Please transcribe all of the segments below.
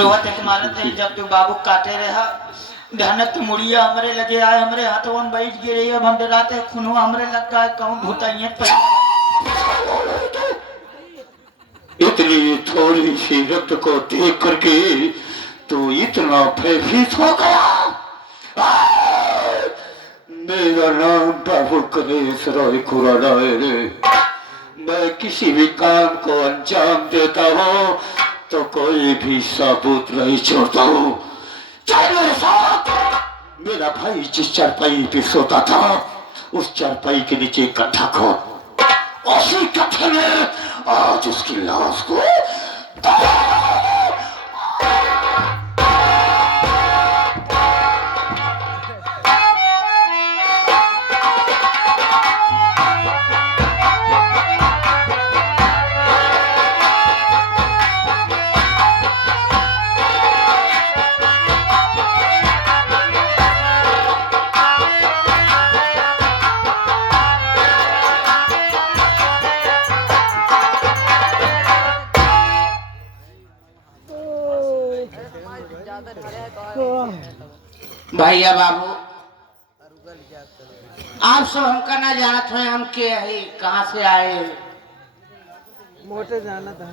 रोवत है मारत है जब तू बाबू काटे रहा ध्यानक मुड़िया हमरे लगे आए हमरे हाथों में बैठ गिरे अब हम डराते खुनवा हमरे लग गए कौन भूताइए इतनी थोड़ी सी रक्त को देख करके तो इतना भयभीत हो गया। मेरा नाम बाबू गणेश राय खुराना है रे। मैं किसी भी काम को अंजाम देता हूँ तो कोई भी सबूत नहीं छोड़ता हूँ। चल मेरे साथ। मेरा भाई जिस चारपाई पे सोता था उस चारपाई के नीचे गड्ढा खोद उसी गड्ढे में आज उसकी लाश को भैया बाबू आप सब हमका ना जानत हो हम के है कहाँ से आए मोटे जाना था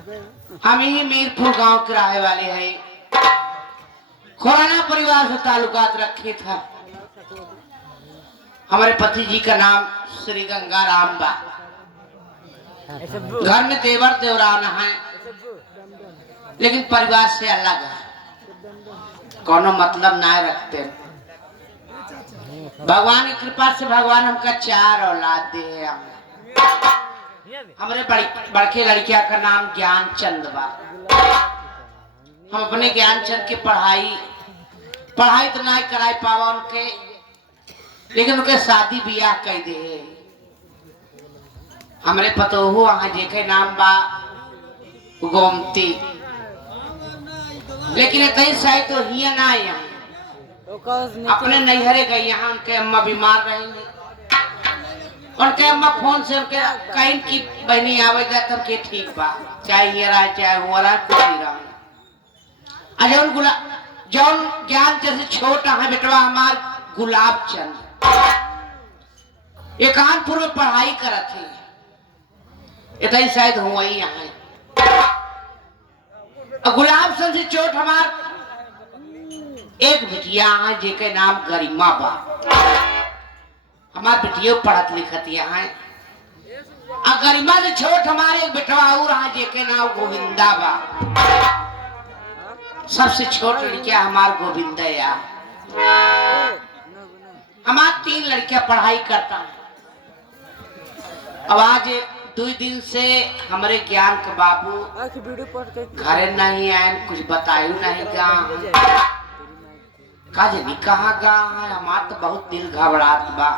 हम ही मीरपुर गांव के रहे वाले हैं। खुराना परिवार से ताल्लुकात रखे था। हमारे पति जी का नाम श्री गंगा राम बा। घर में देवर देवराना है लेकिन परिवार से अलग है कोनो मतलब ना रखते। भगवान की कृपा से भगवान हमका 4 औलाद दे। हमारे बड़के लड़किया का नाम ज्ञानचंद बा। हम अपने ज्ञानचंद की पढ़ाई तो नहीं कराई पावा उनके लेकिन उनके शादी ब्याह कर दे। हमारे पतोहू वहां जेके नाम बा गोमती लेकिन कई साई तो हिया ना आया अपने नैहरे गई। यहाँ उनके अम्मा बीमार रहेंगे उनके अम्मा फोन से उनके कहीं की बहनी आवे जाए तब के ठीक बा चाहे ये रहा चाहे वो रहा कुछ ही रहा। जौन ज्ञान जैसे छोटा है बेटवा हमार गुलाब चंद ये कानपुर में पढ़ाई करत थी इतना ही शायद हुआ ही यहाँ गुलाब चंद से चोट हमार एक बिटिया है जेके नाम गरिमा बा। हमार बिटिया पढ़त लिखत यहाँ गरिमा से छोट हमारे एक बेटवा और है जेके नाम गोविंदा बा। सबसे छोट लड़किया हमार गोविंदा या हमार 3 लड़कियां पढ़ाई करता है। अब आज 2 दिन से हमारे ज्ञान के बाबू घरे नहीं आए कुछ बतायु नहीं काजनी कहाँ गा है। हमार तो बहुत दिल घबरात बा।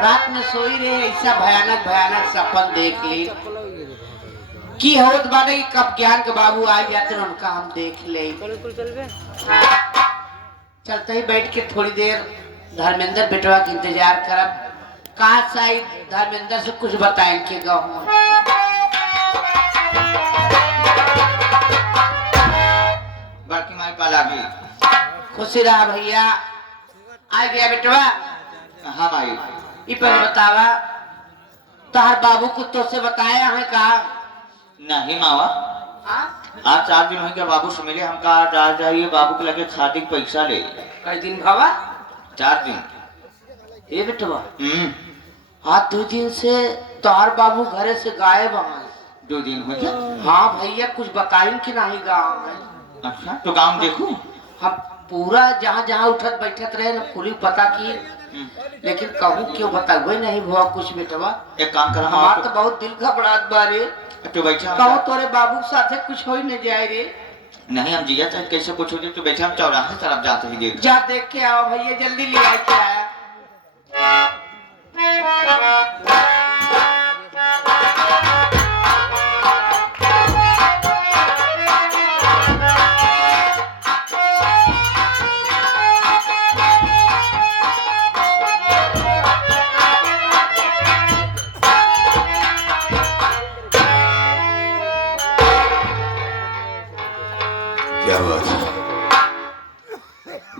रात में सोई रहे ऐसा भयानक सपन देख ली की होत बाने कब ज्ञान के बाबू आ जाते उनका हम देख ले। चलते ही बैठ के थोड़ी देर धर्मेंद्र बेटवा का इंतजार करब कहा शायद धर्मेंद्र से कुछ बताएं के गाँव बाकी माई पाला भी खुशी रहा भैया आ गया बेटवा। हाँ भाई ये पर बतावा तोहर बाबू को तो से बताया है कहा नहीं मावा आज 4 दिन हो गया बाबू से मिले हमका आज जाइए बाबू के लगे खातिर पैसा ले कई दिन भावा 4 दिन ये बेटवा हाँ 2 दिन से तोहर बाबू घरे से गायब है। 2 दिन हो गया। हाँ भैया कुछ बताई कि नहीं गाँव में। अच्छा तो काम देखो हम पूरा जहाँ उठत बैठत रहे ना खुली पता की लेकिन कहूँ क्यों बताओ नहीं हुआ कुछ बेटवा। एक काम कर हमार तो बहुत दिल घबरात बारे तो बैठा कहो तोरे बाबू साथे कुछ हो ही न जाए रे। नहीं हम जिया चाहे कैसे कुछ हो जाए तो बैठे हम चौराहे तरफ जाते ही देख जा देख के आओ भैया जल्दी ले आके आया।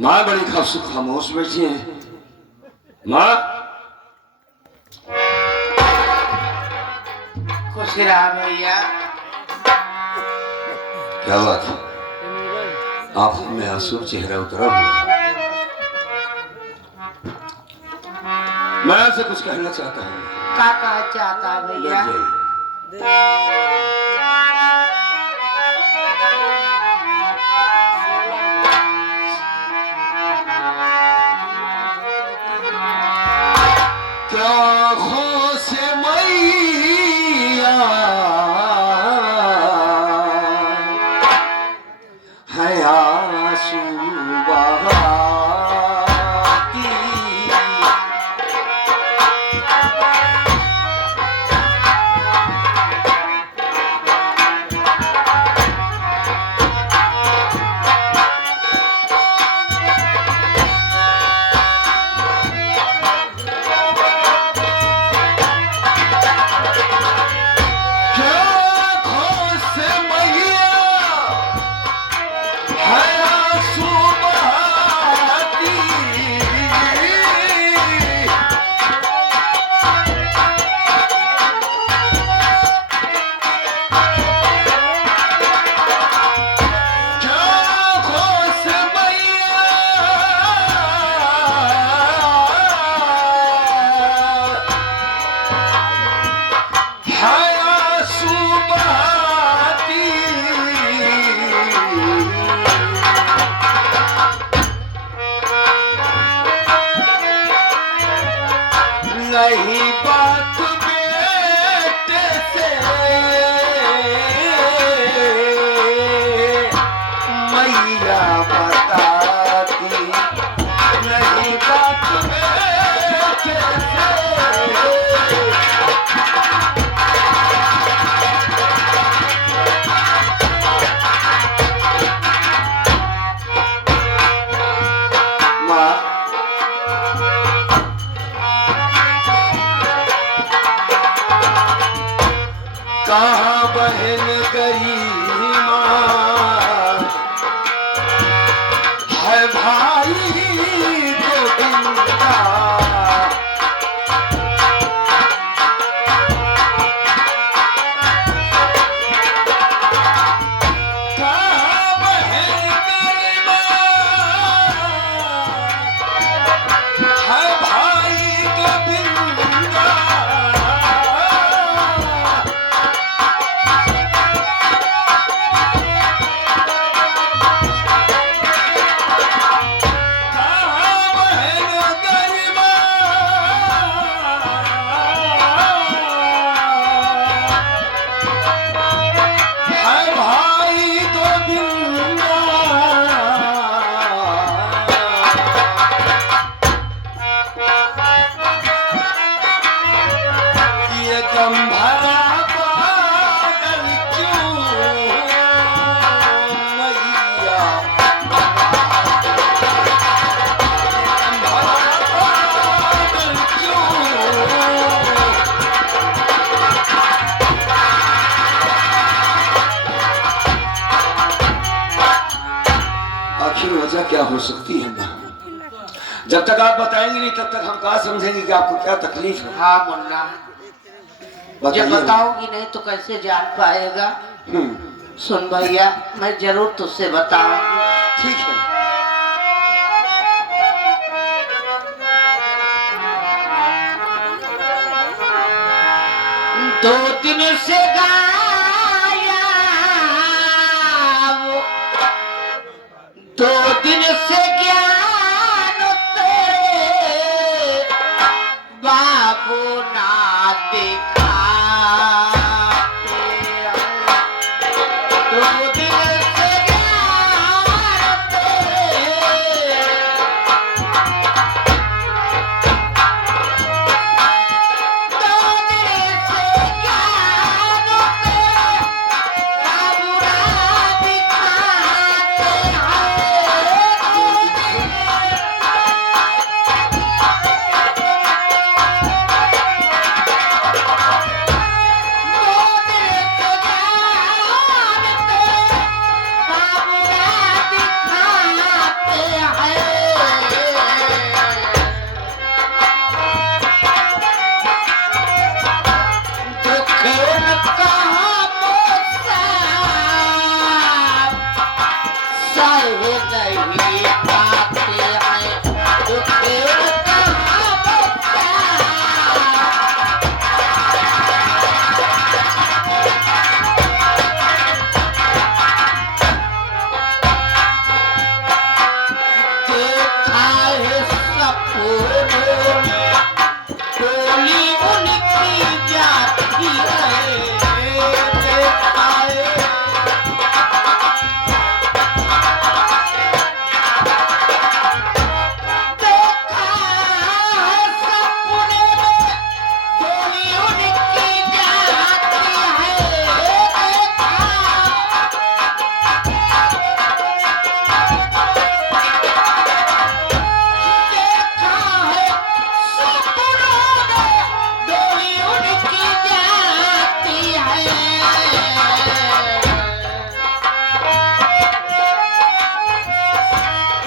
माँ बड़ी खामोश बैठी है। माँ खुश रहा भैया। क्या बात है? आंखों में आंसू, चेहरा उतरा हुआ। मैं आपसे कुछ कहना चाहता हूँ। क्या कहा चाहता है भैया? बैठ जाइए। क्या होश मैया है आंसू बहाती। नहीं बात बेटे से मैया बताती। नहीं बात बेटे से माँ कहाँ बहन गरिमा है भाई गोविंदा। कहाँ बहन गरिमा है भाई गोविंदा। आखिर वजह क्या हो सकती है माँ? जब तक आप बताएंगे नहीं तब तक हम कहाँ समझेंगे कि आपको क्या तकलीफ है। हाँ मुन्ना, जब बताओगी नहीं तो कैसे जान पाएगा। सुन भैया, मैं जरूर तुझसे बताऊंगी। ठीक है। दो दिन से गाया वो, 2 दिन से ज्ञान तेरे बाबू ना देखा। 2 दिन से ज्ञान तेरे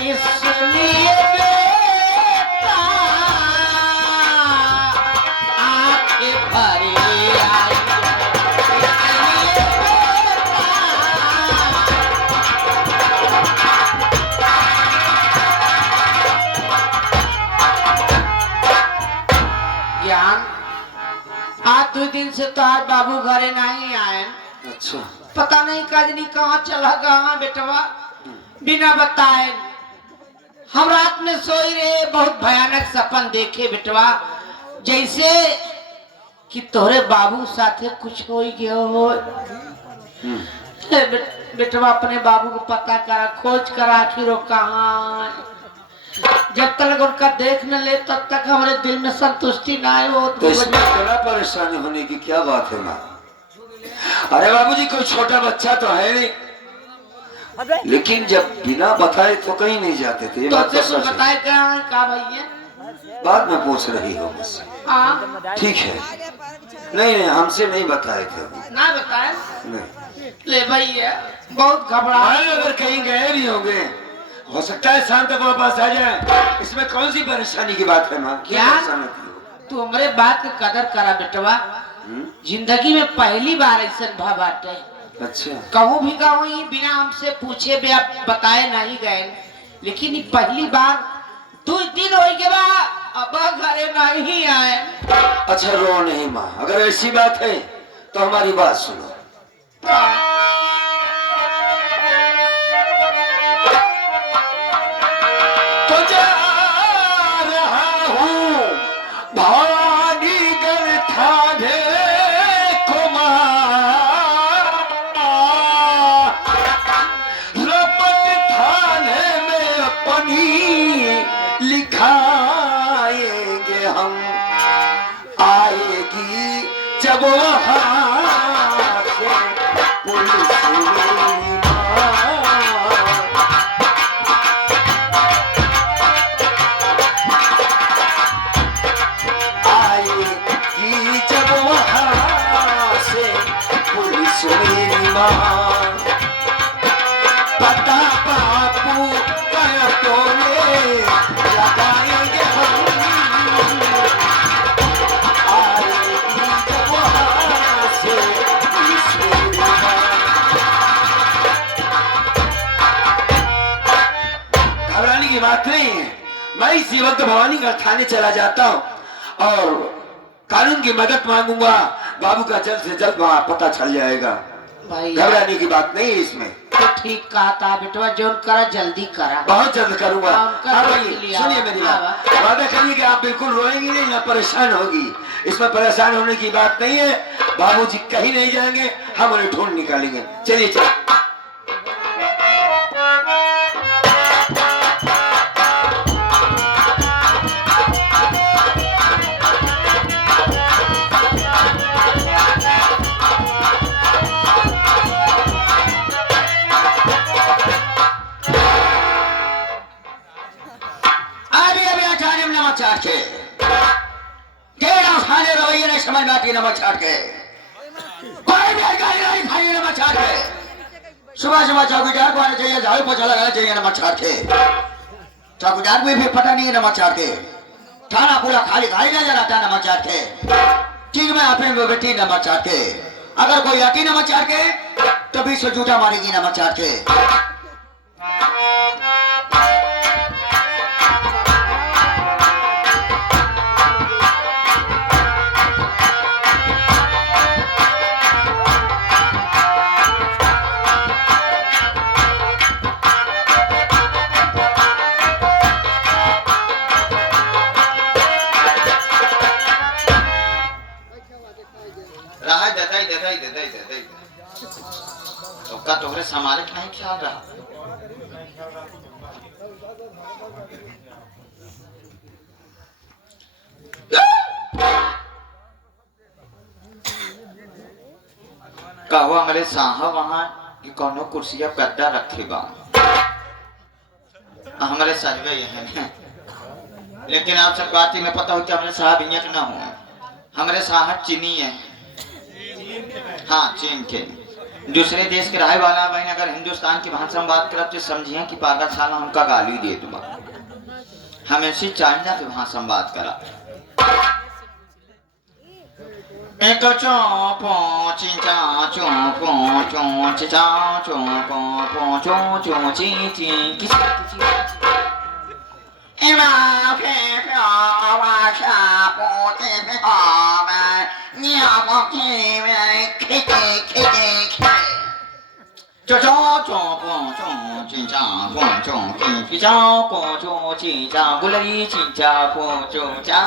इसलिए बेटा आंखें भरी आई इसलिए ज्ञान आज 2 दिन से तो आज बाबू घरे नहीं आए। अच्छा पता नहीं कजनी कहाँ चला गया बेटवा बिना बताए। हम रात में सोई रहे बहुत भयानक सपन देखे बेटवा जैसे कि तोरे बाबू साथे कुछ हो गया हो। बेटवा अपने बाबू को पता करा खोज करा आखिर वो कहाँ है। जब तक उनका देख न ले तब तक हमारे दिल में संतुष्टि ना आए। वो तो इसमें बड़ा परेशानी होने की क्या बात है माँ? अरे बाबूजी कोई छोटा बच्चा तो है नहीं, लेकिन जब बिना बताए तो कहीं नहीं जाते थे। तो बात तो सच है। बताए क्या भैया बाद में पूछ रही हो मुझसे, हाँ ठीक है? नहीं नहीं हमसे नहीं बताए थे। ना बताए नहीं ले भैया बहुत घबरा। अगर कहीं गए भी होंगे हो सकता है शाम तक वापस आ जाए। इसमें कौन सी परेशानी की बात है माँ? क्या तू हमारे बात की कदर करा बेटवा। जिंदगी में पहली बार ऐसा भाव बाटे। अच्छा कहूँ भी कहूँ ही बिना हमसे पूछे भी आप बताए नहीं गए, लेकिन ये पहली बार 2 दिन हो गए बा अब घरे नहीं आए। अच्छा रो नहीं माँ, अगर ऐसी बात है तो हमारी बात सुनो। तो जा रहा हूँ भानीगढ़ थाने रपट थाने में अपनी लिखाएंगे हम। आएगी जब वहाँ से पुलिस आएगी जब वहाँ से पुलिस मेरी माँ। पता बापू का टोले लगाएंगे हम। आएगी जब वहाँ से पुलिस मेरी माँ। घबराने की बात नहीं है, मैं इसी वक्त भवानीगढ़ थाने चला जाता हूँ और कानून की मदद मांगूंगा। बाबू का जल्द से जल्द वहाँ पता चल जाएगा। भाई घबराने की बात नहीं है इसमें। तो ठीक कहा था बेटवा जो करा जल्दी करा। बहुत जल्द करूंगा। हाँ, उनका हाँ देख भाई लिया। सुनिए मेरी बात, हाँ, वादा करिए कि आप बिल्कुल रोएंगी नहीं ना परेशान होगी। इसमें परेशान होने की बात नहीं है। बाबूजी कहीं नहीं जाएंगे, हम उन्हें ढूंढ निकालेंगे। चलिए चलिए। चाट के तेरा खाने रवैये नहीं समझ में आती। नमक चाट के कोई भी अधिकारी नहीं खाइए। नमक चाट के सुबह सुबह चौकीदार को आना चाहिए, झाड़ू पोछा लगाना चाहिए। नमक चाट के चौकीदार को भी पता नहीं है। नमक चाट के थाना पूरा खाली खाली नजर आता। नमक चाट के चीज में आप बेटी। नमक चाट के अगर कोई आती नमक चाट के तभी से जूता मारेगी। नमक चाट के का तोहरे समारे नहीं ख्याल रहा। कहो हमारे साहब वहां कि कोनो कुर्सिया गद्दा रखे बा हमारे सजवे यही है। लेकिन आप सब बात ही में पता हो कि हमारे साहब यहाँ ना हो। हमारे साहब चीनी है, हाँ चीन के। दूसरे देश के रहे वाला बहन अगर हिंदुस्तान की भाषा में बात करब तो समझिए कि पागल साला हमका गाली दे तुम हम ऐसी चाइना की भाषा में बात करा एक चौपो चिंचा चौपो चौ चिचा चौपो पो चौ चौ ची ची किसी इमा फे फे आवा शा पो ते फे आवा निया पो के वे खे खे खे चौ चौ चौ पो चौ चिंचा पो चौ की चा पो चौ चिंचा गुलरी चिंचा पो चौ चा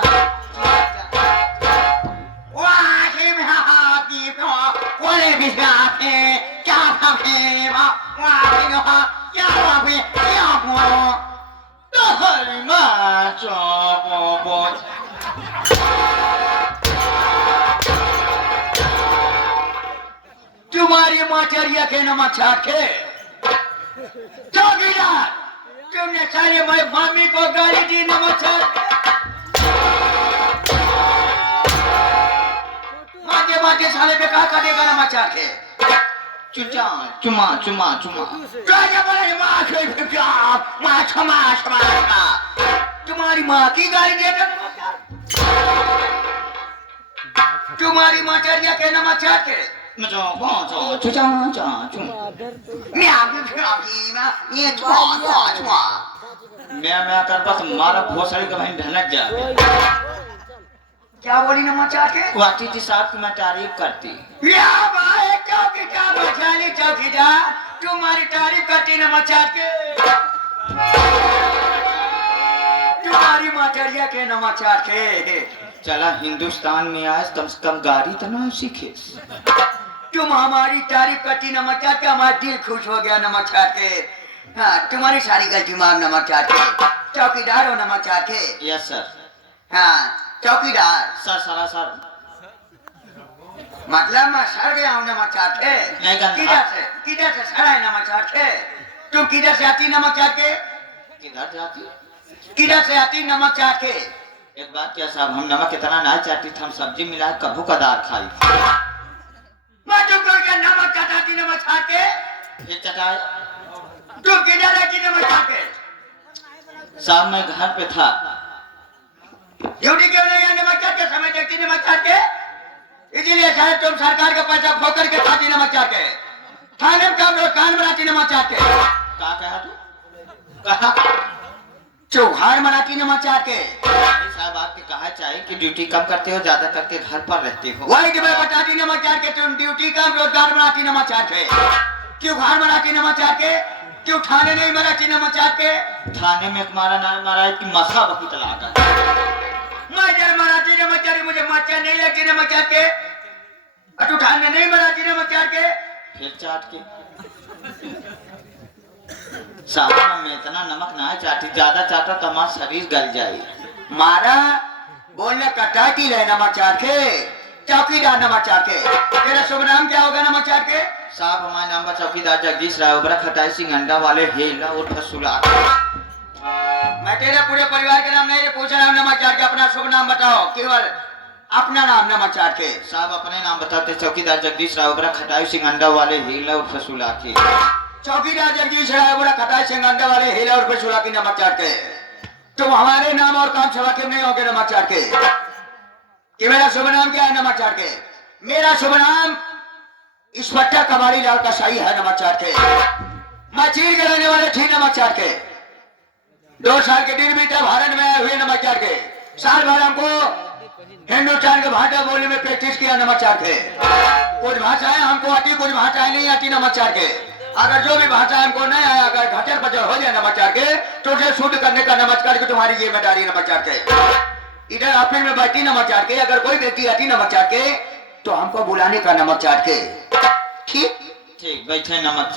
तुम्हारी माचरिया के नमक छाके चौकीदार तुमने सारे मेरी मम्मी को गाली दी नमक छाके माटे माटे साले पे कहा करेगा नमक छाके चुचा चुमा चुमा चुमा क्या बोले माँ क्षमा क्षमा तुम्हारी माँ की गाली देता तुम्हारी माचरिया के नमक छाके मुझे पहुंचो चुचा चा चुम मैं कर बस मारा भोसड़ी का बहन ढनक जा क्या बोली नमक छाके वाटी की साथ मैं तारीफ करती या भाई चौकीदार बचाली चौकीदार तुम्हारी तारीफ करती नमक छाके तुम्हारी माचरिया के नमक छाके चला हिंदुस्तान में आज कम से कम गाड़ी तो ना सीखे तुम हमारी तारीफ करती नमक छाके हमारा दिल खुश हो गया नमक छाके हाँ तुम्हारी सारी गलती मार नमक छाके चौकीदार हो नमक छाके यस सर हाँ चौकीदार सर सारा सर मतलब मैं सड़ गया हूँ नमक छाके नहीं गंदा। किधर से सड़ा है नमक छाके तुम किधर से आती नमक छाके किधर जाती किधर से आती नमक छाके एक बात क्या साहब हम नमक इतना ना चाहती हम सब्जी मिला कभू कदार खाई मैं तुमको क्या नमक चटाती नमक छाके फिर चटाए तुम किधर रहती नमक छाके साहब मैं घर पे था ड्यूटी क्यों नहीं है नमक छाके समय देखती नमक छाके इसीलिए शायद तुम सरकार का पैसा फोकर के खाती नमक छाके थाने में काम कान बनाती नमक छाके क्या कहा तू कहा चौहार मनाती नमक छाके साहब आपके कहा चाहिए कि ड्यूटी कम करते हो ज्यादा करके घर पर रहते हो वही तो मैं बताती नमक छाके तुम ड्यूटी कम रोजगार बनाती नमक छाके क्यों घर बनाती नमक छाके क्यों थाने नहीं मराती नमक छाके थाने में एक मारा नाम मारा है कि मसा बहुत लागा मैं जब मराठी नमक छाके मुझे मच्छर नहीं लगती नमक छाके और तू थाने नहीं मराठी नमक छाके फिर चाट के साहब में इतना नमक ना चाटी ज्यादा चाटा तो हमारा शरीर गल जाए मारा बोलने कटाती रहे नमक छाके चौकीदार नमक छाके तेरा शुभ नाम क्या होगा नमक छाके साहब हमारा नाम चौकीदार जगदीश राय उबरा खटाई सिंह अंडा वाले हेला और फसुला मैं तेरे पूरे परिवार के नाम नहीं पूछ रहा हूँ नमक छाके अपना शुभ नाम बताओ केवल अपना नाम नमक छाके साहब अपने नाम बताते चौकीदार जगदीश राय उबरा खटाई सिंह अंडा वाले हेला और फसुला के चौकीदार जगदीश राय बुरा खटाई सिंह अंडा वाले हेला और फसुला की नमक छाके तुम हमारे नाम और काम से वाकिफ नहीं होगे नमक छाके कि मेरा शुभ नाम क्या है नमक छाके मेरा शुभ नाम इंस्पेक्टर कबाड़ी लाल कसाई है नमक छाके मैं चीर के रहने वाले थी नमक छाके 2 साल के दिन बीते भारत में आए हुए नमक छाके साल भर हमको हिंदुस्तान के भाषा बोलने में प्रैक्टिस किया नमक छाके कुछ भाषाएं हमको आती कुछ भाषाएं नहीं आती नमक छाके अगर जो भी भाषा हमको नहीं आया अगर घचर पचर हो जाए नमक छाके तो उसे शुद्ध करने का नमस्कार की तुम्हारी जिम्मेदारी नमक छाके इधर ऑफिस में बैठी नमक छाके अगर कोई व्यक्ति आती नमक छाके तो हमको बुलाने का नमक छाके ठीक ठीक बैठे नमक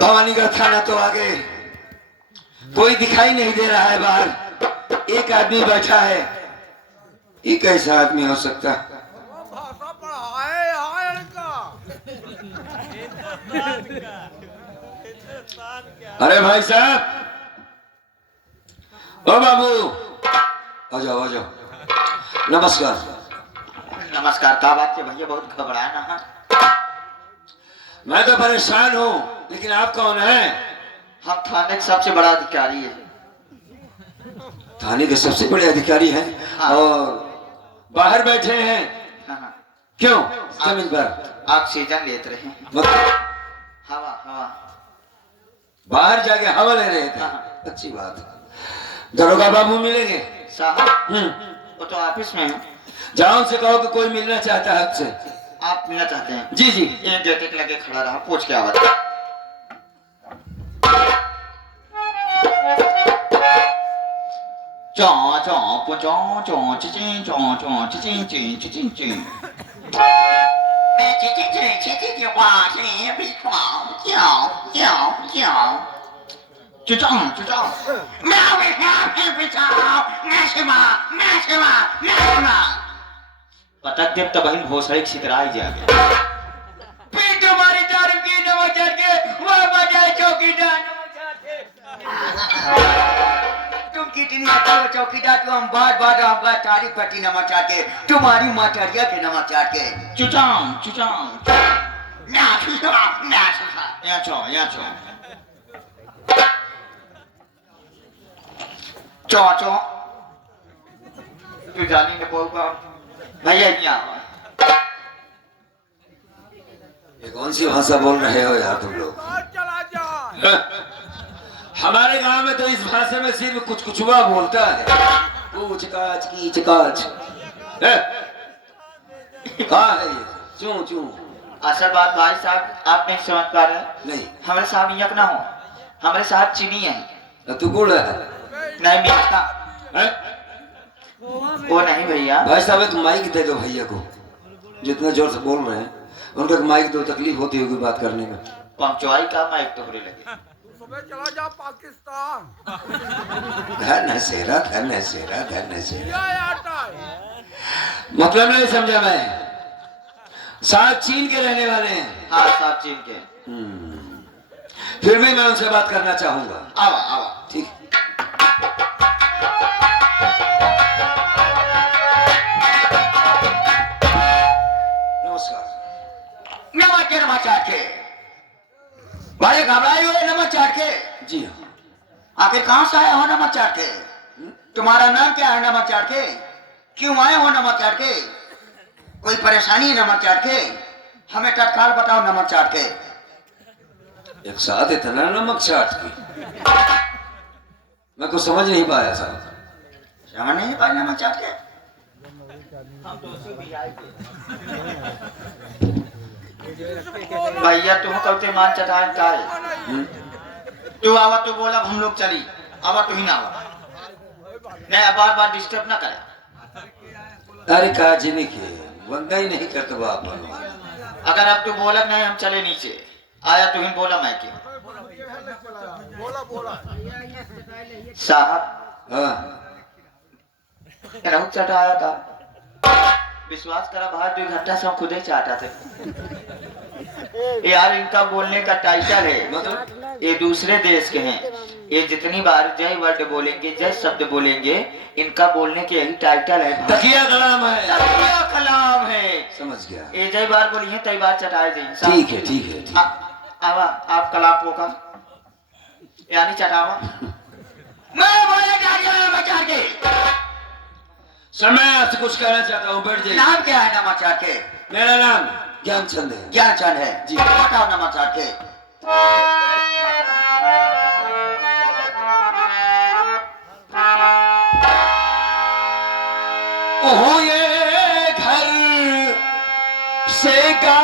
भवानीगढ़ थाना तो आगे कोई दिखाई नहीं दे रहा है बाहर, एक आदमी बैठा है। ये कैसा आदमी हो सकता? अरे भाई साहब, ओ बाबू, आ जाओ आ जाओ। नमस्कार। नमस्कार। का बात है भैया, बहुत घबराया ना है? मैं तो परेशान हूँ, लेकिन आप कौन हैं? हम थाने के सबसे बड़ा अधिकारी है। थाने के सबसे बड़े अधिकारी हैं? हाँ। और बाहर बैठे हैं? हाँ। क्यों? जमीन पर ऑक्सीजन लेते रहे। मतलब हवा हवा। बाहर जाके हवा ले रहे थे? हाँ। अच्छी बात है। दरोगा बाबू मिलेंगे? साहब वो तो ऑफिस में है। जाओ उनसे कहो कि कोई मिलना चाहता है आपसे। आप मिलना चाहते हैं? जी जी। ये गेटे के लगे खड़ा रहा, पूछ के आवाज। चौ चौ चौ चौ चिचिं चौ चौ चिचिं चिं चिचिं चिं। मैं चिचिं चिं चिचिं चिं वा चिं भी च्वां क्यां क्यां क्यां। चुचां चुचां। म्याओ म्याओ भी च्वां मैशिमा मैशिमा मैशिमा। पटक देव तो बहन भोसड़ी छितराई जागे। पीठ तुम्हारी दारू की नमक चढ़ के वह बजाए चौकीदार नमक चढ़ के। तुम कितनी अच्छी हो चौकीदार, तो हम बार बार आपका तारीफ करती नमक चाट के, तुम्हारी मातारिया के नमक चाट के। चुचाम चुचाम यहाँ चौ चौ। तू जानी ने बोल भैया यहाँ। ये कौन सी भाषा बोल रहे हो यार तुम लोग? हमारे गांव में तो इस भाषा में सिर्फ कुछ कुछुआ बोलता है। पूछ काच की चकाच। कहाँ है ये? चूं चूं। असल बात भाई साहब, आप नहीं समझ पा रहे। नहीं। हमारे साहब यक ना हो, हमारे साहब चीनी है। तू गुड़ है? नहीं मीठा। वो नहीं भैया। भाई साहब तुम माइक दे दो भैया को, जितना जोर से बोल रहे हैं उनका माइक दो, तकलीफ होती होगी बात करने में। पंचवाई का माइक तो होने लगे। चला जा पाकिस्तान। धन है सेरा, धन है सेरा, धन है सेरा। मतलब नहीं समझा मैं। साथ चीन के रहने वाले हैं? हाँ साहब चीन के। फिर भी मैं उनसे बात करना चाहूंगा। आवा आवा। ठीक। नमस्कार। नमक के नमक चाट के भाई घबराए हुए नमक चाट के। जी हाँ। आखिर कहाँ से आए हो नमक चाट के? तुम्हारा नाम क्या है नमक चाट के? क्यों आए हो नमक चाट के? कोई परेशानी है नमक चाट के? हमें तत्काल बताओ नमक चाट के। एक साथ इतना नमक चाट की मैं कुछ समझ नहीं पाया साहब। समझ नहीं पाए नमक चाट के? भैया तुम कलते मान चटाए का है। तू आवा तो बोला हम लोग चली, आवा तू ही ना आवा। नहीं बार बार डिस्टर्ब ना करे। अरे काजी नहीं किए, बंदा ही नहीं करते बाप। अगर अब तू बोला नहीं हम चले नीचे, आया तू ही बोला मैं क्या साहब। हाँ। रहू चटाया था, विश्वास करा बाहर 2 घंटा से हम खुद ही चाहता थे। यार इनका बोलने का टाइटल है, मतलब ये दूसरे देश के हैं। ये जितनी बार जय वर्ड बोलेंगे, जय शब्द बोलेंगे, इनका बोलने के यही टाइटल है। तकिया कलाम है। तकिया कलाम है। समझ गया। ये जय बार बोली है तय बार चटाए जाए। ठीक है ठीक है ठीक। आवा आप कलाम पोका यानी चटावा। मैं बोले नमक के समय आपसे कुछ कहना चाहता हूँ, बैठ जाइए। नाम क्या है नमक चाट के? मेरा नाम ज्ञानचंद है। ज्ञानचंद है जी। बताओ नमक चाट के। ओहो ये घर से गा